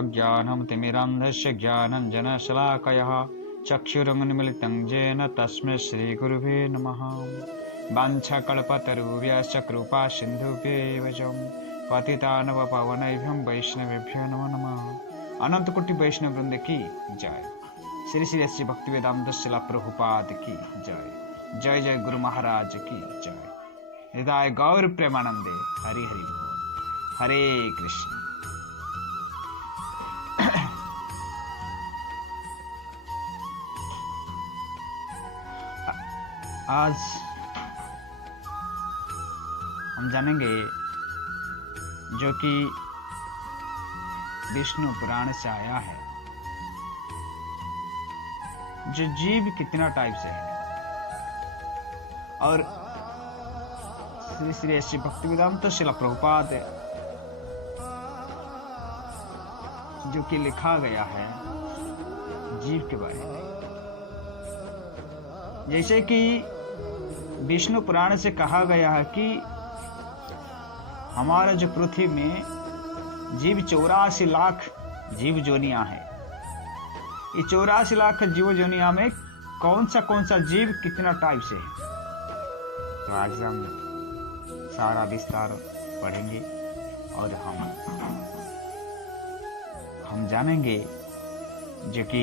अज्ञानं तिमिरान्धस्य ज्ञानाञ्जनशलाकया चक्षुरुन्मीलितं येन तस्मै श्रीगुरुवे नमः। वाञ्छाकल्पतरुभ्यश्च कृपा सिन्धुभ्यैव च पतितानव पावनेभ्यो वैष्णवेभ्यो नमो नमः। अनंत कोटि वैष्णव वृंद की जय। श्री श्री श्री भक्तिवेदांत शिला प्रभुपाद की जय। जय जय गुरु महाराज की जय। हृदय गौर प्रेमानंदे हरि हरि बोल। हरे कृष्ण। आज हम जानेंगे जो कि विष्णु पुराण से आया है, जो जीव कितना टाइप से है। और श्री श्री श्री भक्तिवेदांत शिला प्रभुपाद जो कि लिखा गया है जीव के बारे में। जैसे कि विष्णु पुराण से कहा गया है कि हमारा जो पृथ्वी में जीव 84 लाख जीव जोनियां हैं। ये 84 लाख जीव जोनिया में कौन सा जीव कितना टाइप से है, तो आज हम सारा विस्तार पढ़ेंगे और हम जानेंगे जो कि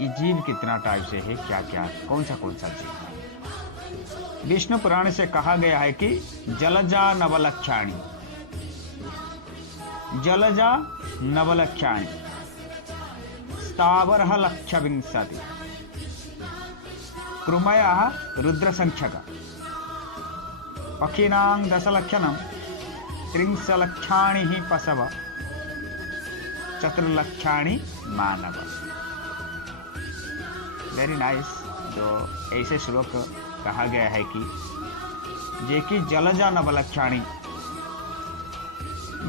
ये जीव कितना टाइप से है, क्या क्या कौन सा जीव है। विष्णु पुराण से कहा गया है कि जलजा नवलक्षाणी, जलजा नवलक्षाणी स्थावरः लक्षविंशति कृमयः रुद्रसंख्यक पक्षिणां दशलक्षणं त्रिंशलक्षाणि हि पशव चतुर्लक्षाणि मानव। Very nice. जो ऐसे श्लोक कहा गया है कि जे कि जलजा नवलक्षाणी,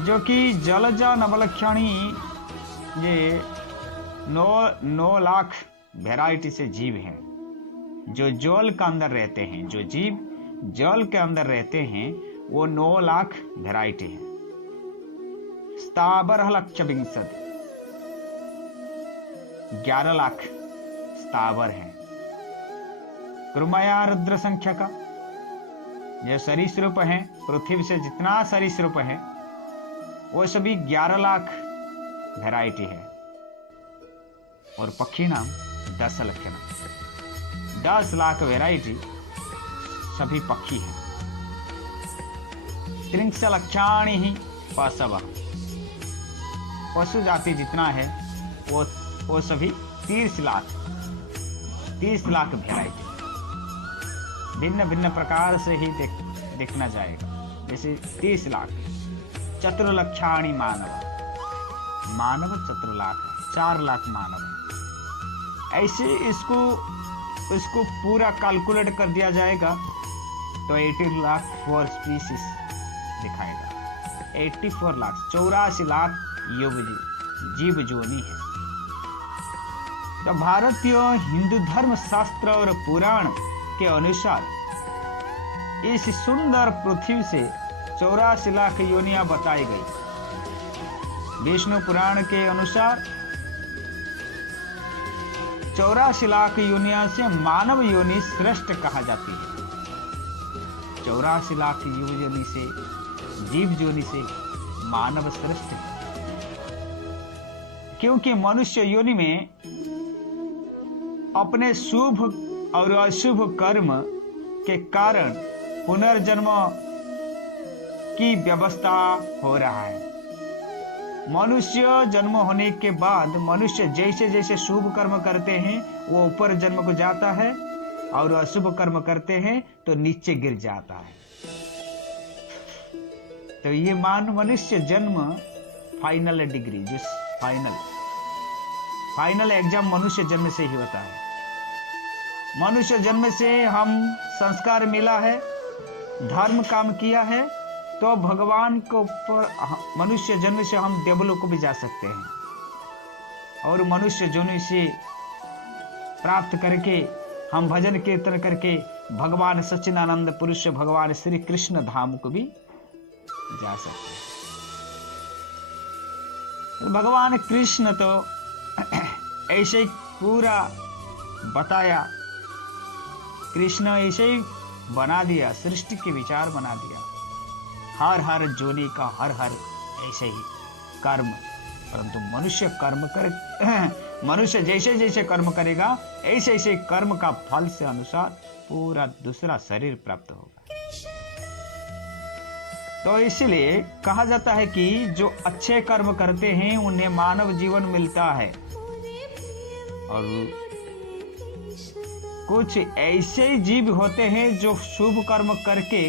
जो कि जलजा नवलक्षाणी ये 9 लाख वैरायटी से जीव हैं जो जल के अंदर रहते हैं। जो जीव जल के अंदर रहते हैं वो 9 लाख वैरायटी है। स्थावर लक्षविंशति 11 लाख स्थावर है। कृमया रुद्र संख्या का जो सरीसृप है, पृथ्वी से जितना सरीसृप है वो सभी 11 लाख वैरायटी है। और पक्षी नाम 10 लक्षण, 10 लाख वैरायटी सभी पक्षी हैं। त्रिंशलक्षाणि ही पशव, पशु जाति जितना है वो सभी 30 लाख वैरायटी भिन्न भिन्न प्रकार से ही देखना जाएगा। जैसे 30 लाख। चतुर्लक्षाणि मानव, मानव 4 लाख, 4 लाख मानव। ऐसे इसको पूरा कैलकुलेट कर दिया जाएगा तो 80 लाख 4 स्पीसीज दिखाएगा। 84 लाख 84 लाख जीव जोनी है। तो भारतीय हिंदू धर्म शास्त्र और पुराण के अनुसार इस सुंदर पृथ्वी से 84 लाख योनियां बताई गई। विष्णु पुराण के अनुसार 84 लाख योनियां से मानव योनि श्रेष्ठ कहा जाती है। 84 लाख योनि से, जीव योनि से मानव श्रेष्ठ है, क्योंकि मनुष्य योनि में अपने शुभ और अशुभ कर्म के कारण पुनर्जन्म की व्यवस्था हो रहा है। मनुष्य जन्म होने के बाद मनुष्य जैसे जैसे शुभ कर्म करते हैं वो ऊपर जन्म को जाता है, और अशुभ कर्म करते हैं तो नीचे गिर जाता है। तो ये मनुष्य जन्म फाइनल डिग्री, जिस फाइनल एग्जाम मनुष्य जन्म से ही होता है। मनुष्य जन्म से हम संस्कार मिला है, धर्म काम किया है, तो भगवान को ऊपर मनुष्य जन्म से हम देवलोक को भी जा सकते हैं। और मनुष्य जन्म से प्राप्त करके हम भजन कीर्तन करके भगवान सच्चिदानंद पुरुष भगवान श्री कृष्ण धाम को भी जा सकते हैं। भगवान कृष्ण तो ऐसे ही पूरा बताया, कृष्ण ऐसे ही बना दिया, सृष्टि के विचार बना दिया, हर हर जोनी का हर हर ऐसे ही कर्म। परंतु मनुष्य कर्म कर मनुष्य जैसे जैसे कर्म करेगा ऐसे ऐसे कर्म का फल से अनुसार पूरा दूसरा शरीर प्राप्त होगा। तो इसलिए कहा जाता है कि जो अच्छे कर्म करते हैं उन्हें मानव जीवन मिलता है, और कुछ ऐसे जीव होते हैं जो शुभ कर्म करके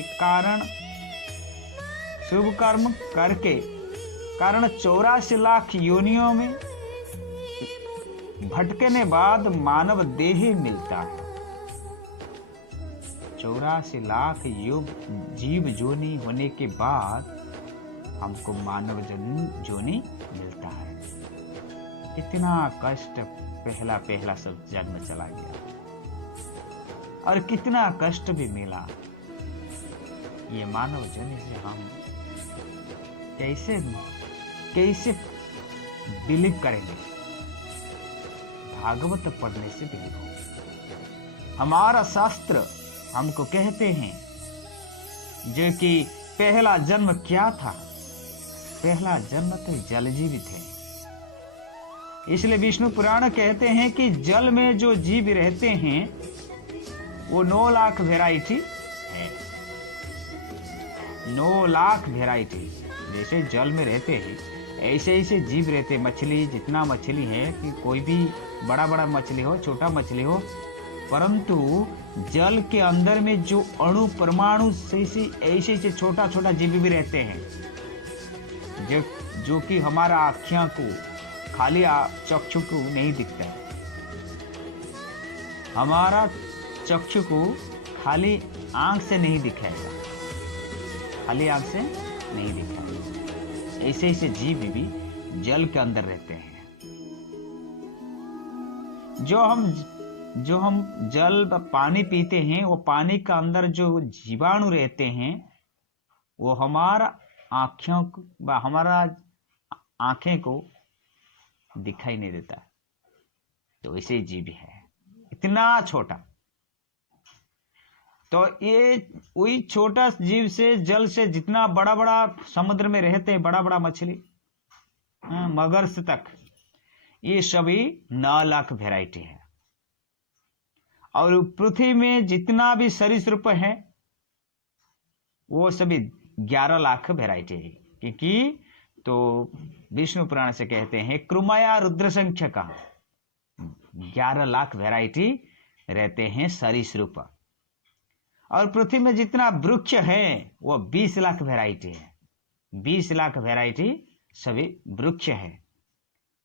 कारण 84 लाख योनियों में भटकने बाद मानव देह मिलता है। 84 लाख जीव जोनी होने के बाद हमको मानव जोनी मिलता है। कितना कष्ट पहला सब जन्म चला गया, और कितना कष्ट भी मिला। ये मानव जोनी से हम कैसे बिलीव करेंगे? भागवत पढ़ने से बिलीव होगा। हमारा शास्त्र हमको कहते हैं जो कि पहला जन्म क्या था? पहला जन्म तो जल जीवित है। इसलिए विष्णु पुराण कहते हैं कि जल में जो जीव रहते हैं वो 9 लाख वैरायटी है। 9 लाख वैरायटी, जैसे जल में रहते हैं ऐसे ऐसे जीव रहते। मछली, जितना मछली है कि कोई भी बड़ा मछली हो, छोटा मछली हो, परंतु जल के अंदर में जो अणु परमाणु ऐसे ऐसे छोटा जीव भी रहते हैं जो कि हमारा आँखों को, खाली चक्षु को नहीं दिखता है। हमारा चक्षु को खाली आंख से नहीं दिखाएगा, खाली आंख से नहीं दिखाएगा। ऐसे ऐसे जीव भी जल के अंदर रहते हैं। जो हम जल पानी पीते हैं, वो पानी का अंदर जो जीवाणु रहते हैं वो हमारा आंखें को दिखाई नहीं देता। तो ऐसे जीव है, इतना छोटा। तो ये वही छोटा जीव से, जल से जितना बड़ा समुद्र में रहते हैं, बड़ा मछली, मगरमच्छ तक, ये सभी 9 लाख वैरायटी है। और पृथ्वी में जितना भी सरीसृप है वो सभी 11 लाख वैरायटी है। क्योंकि तो विष्णु पुराण से कहते हैं कृमया रुद्र संख्या का 11 लाख वैरायटी रहते हैं सरीसृप। और पृथ्वी में जितना वृक्ष है वो 20 लाख वैरायटी है। 20 लाख वैरायटी सभी वृक्ष है।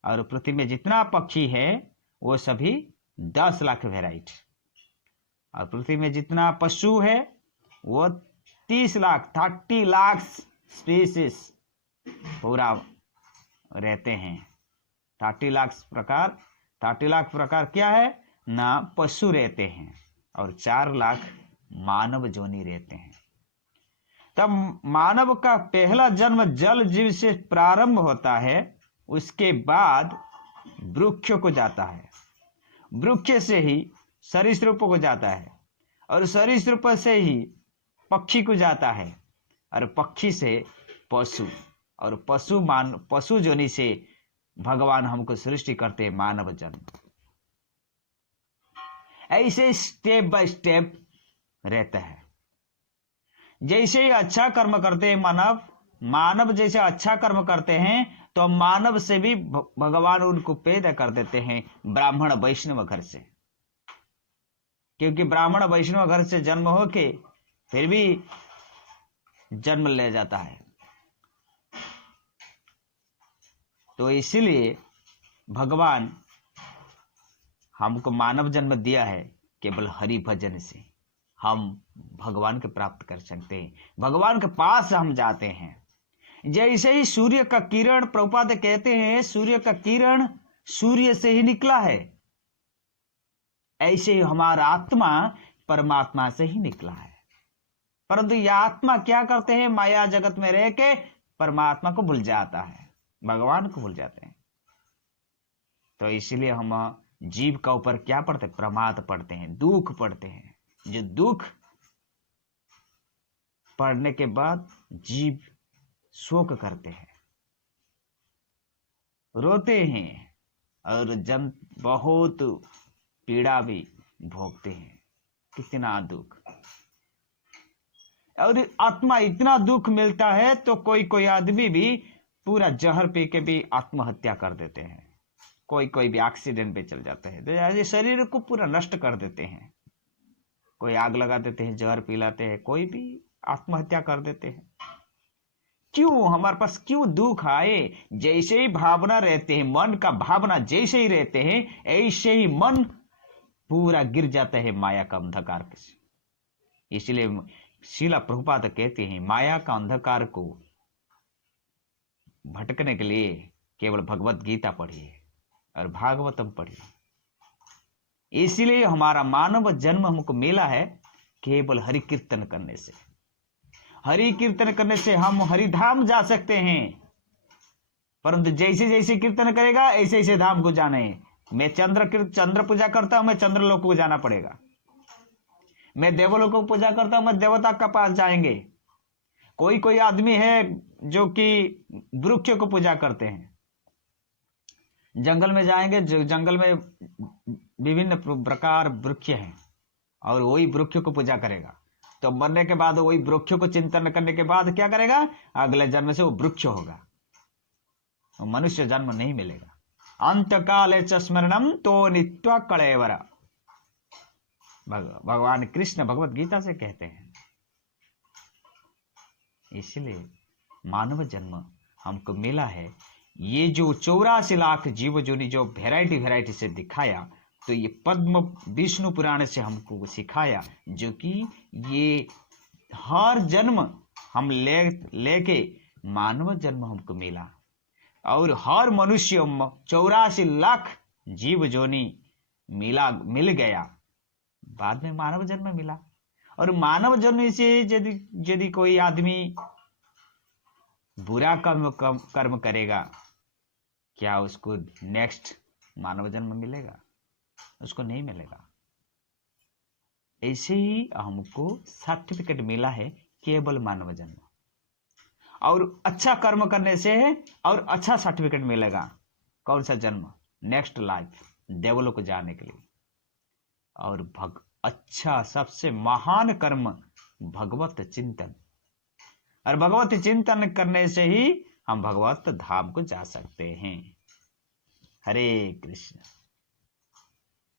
और पृथ्वी में जितना पक्षी है वो सभी 10 लाख वैरायटी। और पृथ्वी में जितना पशु है वो 30 लाख स्पीसीज पूरा रहते हैं। 30 लाख प्रकार क्या है ना, पशु रहते हैं। और 4 लाख मानव जोनी रहते हैं। तब मानव का पहला जन्म जल जीव से प्रारंभ होता है, उसके बाद वृक्ष को जाता है, वृक्ष से ही सरीसृप को जाता है, और सरीसृप से ही पक्षी को जाता है, और पक्षी से पशु, और पशु जोनि से भगवान हमको सृष्टि करते हैं मानव जन्म। ऐसे स्टेप बाय स्टेप रहता है। जैसे ही अच्छा कर्म करते हैं मानव जैसे अच्छा कर्म करते हैं तो मानव से भी भगवान उनको पैदा कर देते हैं ब्राह्मण वैष्णव घर से। क्योंकि ब्राह्मण वैष्णव घर से जन्म होके फिर भी जन्म ले जाता है। तो इसलिए भगवान हमको मानव जन्म दिया है, केवल हरि भजन से हम भगवान के प्राप्त कर सकते हैं, भगवान के पास हम जाते हैं। जैसे ही सूर्य का किरण, प्रभुपाद कहते हैं सूर्य का किरण सूर्य से ही निकला है, ऐसे ही हमारा आत्मा परमात्मा से ही निकला है। परंतु यह आत्मा क्या करते हैं, माया जगत में रह के परमात्मा को भूल जाता है। भगवान को भूल जाते हैं। तो इसलिए हम जीव का ऊपर क्या पढ़ते, प्रमाद पढ़ते हैं, दुख पढ़ते हैं। जो दुख पढ़ने के बाद जीव शोक करते हैं, रोते हैं और जन बहुत पीड़ा भी भोगते हैं। कितना दुख, और आत्मा इतना दुख मिलता है तो कोई कोई आदमी भी पूरा जहर पी के भी आत्महत्या कर देते हैं। कोई कोई भी एक्सीडेंट पे चल जाते हैं, तो ऐसे शरीर को पूरा नष्ट कर देते हैं। कोई आग लगा देते हैं, जहर पिलाते हैं, कोई भी आत्महत्या कर देते हैं। क्यों हमारे पास क्यों दुख आए? जैसे ही भावना रहते हैं, मन का भावना जैसे ही रहते हैं, ऐसे ही मन पूरा गिर जाता है माया का अंधकार से। इसलिए शीला प्रभुपाद कहते हैं, माया का अंधकार को भटकने के लिए केवल भगवत गीता पढ़िए और भागवतम पढ़िए। इसलिए हमारा मानव जन्म हमको मिला है केवल हरि कीर्तन करने से। हरि कीर्तन करने से हम हरिधाम जा सकते हैं, परंतु जैसे जैसे कीर्तन करेगा ऐसे ऐसे धाम को जाना है। मैं चंद्र पूजा करता हूं, मैं चंद्रलोक को जाना पड़ेगा। मैं देवलोक को पूजा करता हूं, मैं देवता का पास जाएंगे। कोई कोई आदमी है जो कि वृक्ष को पूजा करते हैं, जंगल में जाएंगे, जंगल में विभिन्न प्रकार वृक्ष हैं और वही वृक्ष को पूजा करेगा। तो मरने के बाद वही वृक्ष को चिंतन करने के बाद क्या करेगा, अगले जन्म से वो वृक्ष होगा, वो मनुष्य जन्म नहीं मिलेगा। अंत काले च स्मरणम तो नित्वा कलेवर, भगवान कृष्ण भगवत गीता से कहते हैं। इसलिए मानव जन्म हमको मिला है। ये जो 84 लाख जीव जोनी जो वैरायटी से दिखाया, तो ये पद्म विष्णु पुराण से हमको सिखाया, जो कि ये हर जन्म हम लेके मानव जन्म हमको मिला। और हर मनुष्य 84 लाख जीव जोनी मिल गया, बाद में मानव जन्म मिला। और मानव जन्म से यदि कोई आदमी बुरा कर्म करेगा, क्या उसको नेक्स्ट मानव जन्म मिलेगा? उसको नहीं मिलेगा। ऐसे ही हमको सर्टिफिकेट मिला है केवल मानव जन्म, और अच्छा कर्म करने से है और अच्छा सर्टिफिकेट मिलेगा। कौन सा जन्म? नेक्स्ट लाइफ, देवलोक को जाने के लिए। और अच्छा सबसे महान कर्म भगवत चिंतन, और भगवत चिंतन करने से ही हम भगवत धाम को जा सकते हैं। हरे कृष्ण।